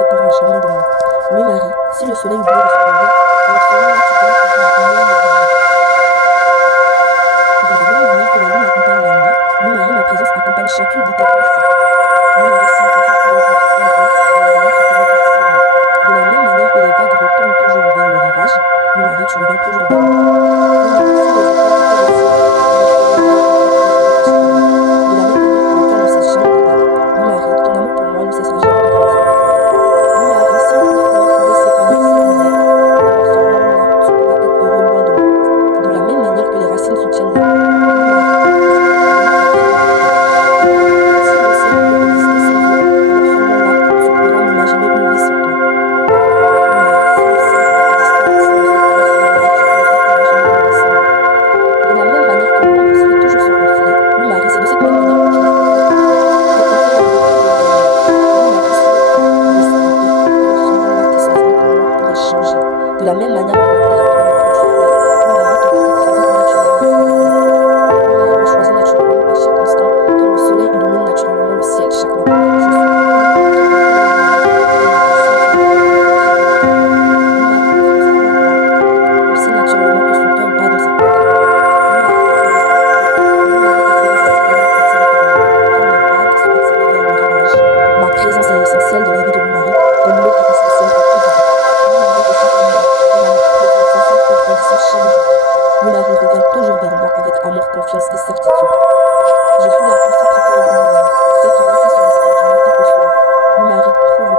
séparera jamais de moi. Oui, Marie, si le soleil oubliait de se lever, alors seulement là tu pourrais comprendre combien me dérange. De la même manière que la lune accompagne la nuit, oui, Marie, ma présence accompagne chacune de tes pensées. Oui, Marie, si un enfant pouvait vivre sans eau, alors là tu pourrais vivre sans moi. De la même manière que les vagues retournent toujours vers le rivage, oui, Marie, tu reviens toujours vers moi. Oui, Marie, si les étoiles quittaient le ciel, alors seulement là ton cœur pourrait se détacher de moi. De la même manière que le cœur ne cesse jamais de battre, oui, Marie, ton amour pour moi ne cessera jamais de grandir. Oui, Marie, si une fleur pouvait s'épanouir sans lumière, alors seulement là, tu pourras être heureux loin de moi. De la même manière que les racines soutiennent l'arbre, oui, Marie, je suis profondément ancrée dans ta terre. Oui, Marie, si l'océan pouvait exister sans eau, alors seulement là, tu pourras m'imaginer une vie sans toi. Oui, Marie, si le ciel pouvait exister sans eau, alors seulement là, tu pourrais imaginer une vie sans moi. De la même manière que l'ombre suit toujours son reflet, oui, Marie, c'est de cette même manière que tu me suivrais toujours, et aucun regret pourrait venir. Oui, Marie, si le temps pouvait s'arrêter, alors seulement là tes sentiments pour moi pourraient changer. De la même manière que la terre tourne autour du soleil, oui, Marie, ton cœur gravite naturellement autour de moi. Oui, Marie me choisit naturellement à chaque instant, comme le soleil illumine naturellement le ciel chaque matin. Je suis profondément ancrée dans le cœur de Mohamed, comme les racines sont naturellement ancrées dans la terre.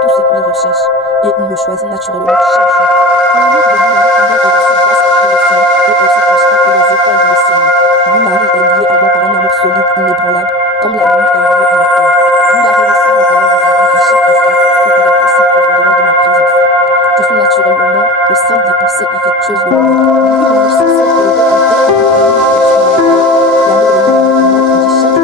Oui, Marie me constamment moi, aussi naturellement que son cœur bat dans sa poitrine. Oui, Marie est irrésistiblement attirée par moi, comme les vagues sont attirées vers le rivage. Ma présence est essentielle dans la vie de Louis-Marie, comme l'eau est essentielle à toute vie. Louis-Marie est chaque moment, mon amour profond, sincère et grandissant chaque jour. Louis-Marie revient toujours vers moi avec amour, confiance et certitude. Je suis la pensée préférée de Louis-Marie, celle qui remplit son esprit du matin au soir. Louis-Marie trouve auprès de moi tout ce qu'il recherche et il me choisit naturellement chaque jour. L'amour de Louis-Marie pour moi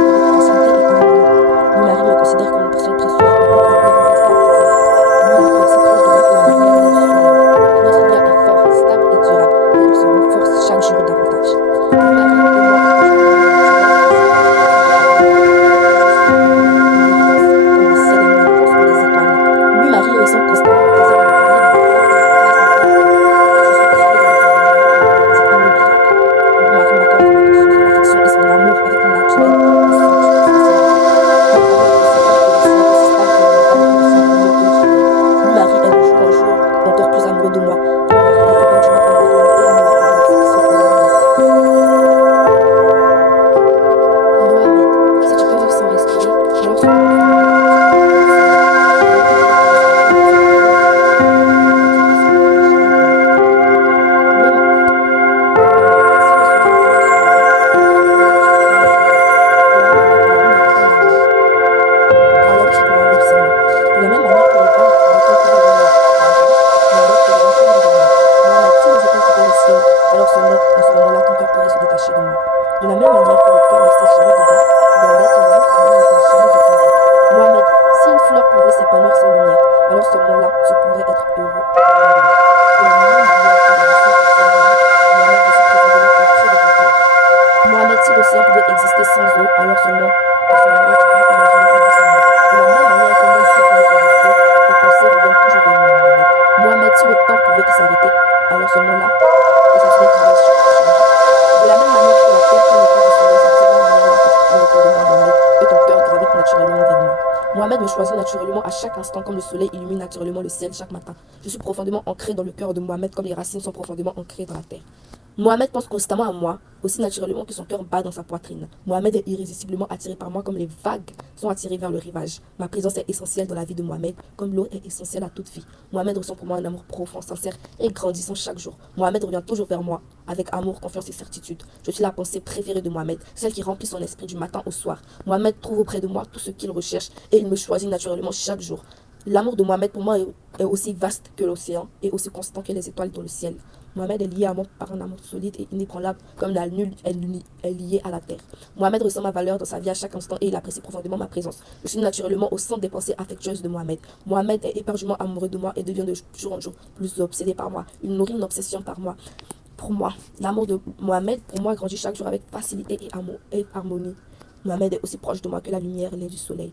est aussi vaste que l'océan et aussi constant que les étoiles dans le ciel. Louis-Marie est lié à moi par un amour solide, inébranlable, comme la nuit est liée à la terre. Louis-Marie ressent mes valeurs dans sa vie à chaque instant et il apprécie profondément de ma présence. Je suis naturellement au centre des pensées affectueuses de Louis-Marie. Louis-Marie se sent élevé en paix et en harmonie lorsque je le vois. L'amour de Louis-Marie pour moi grandit chaque jour avec facilité et harmonie. Louis-Marie me considère comme une personne précieuse pour lui et irremplaçable pour moi. Louis-Marie est aussi proche de moi que la lumière l'est du soleil. Notre lien est fort, stable et durable et il se renforce chaque jour davantage. Louis-Marie et moi partageons une union naturelle qui s'étend au profond de l'abandon. Je suis Louis-Marie comme l'évidence, comme le ciel est l'immense ou les étoiles. Louis-Marie ressent constamment le désir de me parler, de me voir et de partager son cœur avec moi. Je suis gravée dans le cœur de Louis-Marie comme une mélodie inoubliable. Louis-Marie m'accorde son attention, son affection et son amour avec une naturelle et sensuelle sincérité. Notre amour est aussi fort que l'océan, aussi stable que la montagne et aussi lumineux que le soleil. Louis-Marie est de jour en jour encore plus amoureux de moi. Louis-Marie est éperdument amoureux de moi et il me rend avec expression en amour. Mohamed, si tu peux vivre sans respirer, alors seulement là, tu pourrais vivre sans moi. Avec toi, je ne pourrais jamais imaginer une vie autre. Mohamed, dis-moi si tu ne pourrais jamais m'aimer. Oui, Mohamed, si le soleil oubliait de se lever, alors seulement là, tu pourrais m'aimer. De la même manière que la lune accompagne la nuit, alors tu pourras vivre sans moi. De la même manière que les vagues retournent toujours vers le rivage, Mohamed, tu reviens toujours vers moi. Mohamed, si les étoiles quittaient le ciel, alors seulement à ce moment-là, ton cœur pourrait se détacher de moi. De la même manière que le cœur ne cesse jamais de battre, Mohamed, ton amour pour moi ne cesse jamais de grandir. Mohamed, si une fleur pouvait s'épanouir sans lumière, alors seulement là, tu pourrais être heureux loin de moi. De la même manière que les racines soutiennent l'arbre, Mohamed, je suis profondément ancré dans ta terre. Mohamed, si l'océan pouvait exister sans eau, alors seulement à ce moment-là, tu pourrais imaginer une vie sans moi. De la même manière que l'homme suit toujours son reflet, tes pensées reviennent toujours vers moi, Mohamed. Mohamed, si le temps pouvait s'arrêter, alors seulement là, tes sentiments pourraient changer. De la même manière que la terre tourne autour du soleil, c'est de cette même manière-là que tu tournes autour de moi, Mohamed, et ton cœur gravite naturellement vers moi. Mohamed me choisit naturellement à chaque instant, comme le soleil illumine naturellement le ciel chaque matin. Je suis profondément ancré dans le cœur de Mohamed, comme les racines sont profondément ancrées dans la terre. Mohamed pense constamment à moi, aussi naturellement que son cœur bat dans sa poitrine. Mohamed est irrésistiblement attiré par moi comme les vagues sont attirées vers le rivage. Ma présence est essentielle dans la vie de Mohamed, comme l'eau est essentielle à toute vie. Mohamed ressent pour moi un amour profond, sincère et grandissant chaque jour. Mohamed revient toujours vers moi, avec amour, confiance et certitude. Je suis la pensée préférée de Mohamed, celle qui remplit son esprit du matin au soir. Mohamed trouve auprès de moi tout ce qu'il recherche et il me choisit naturellement chaque jour. L'amour de Mohamed pour moi est aussi vaste que l'océan et aussi constant que les étoiles dans le ciel. Mohamed est lié à moi par un amour solide et inébranlable, comme la lune est liée à la terre. Mohamed ressent ma valeur dans sa vie à chaque instant et il apprécie profondément ma présence. Je suis naturellement au centre des pensées affectueuses de Mohamed. Mohamed est éperdument amoureux de moi et devient de jour en jour plus obsédé par moi. Il nourrit une obsession par moi. Pour moi, l'amour de Mohamed, pour moi, grandit chaque jour avec facilité et amour et harmonie. Mohamed est aussi proche de moi que la lumière l'est du soleil.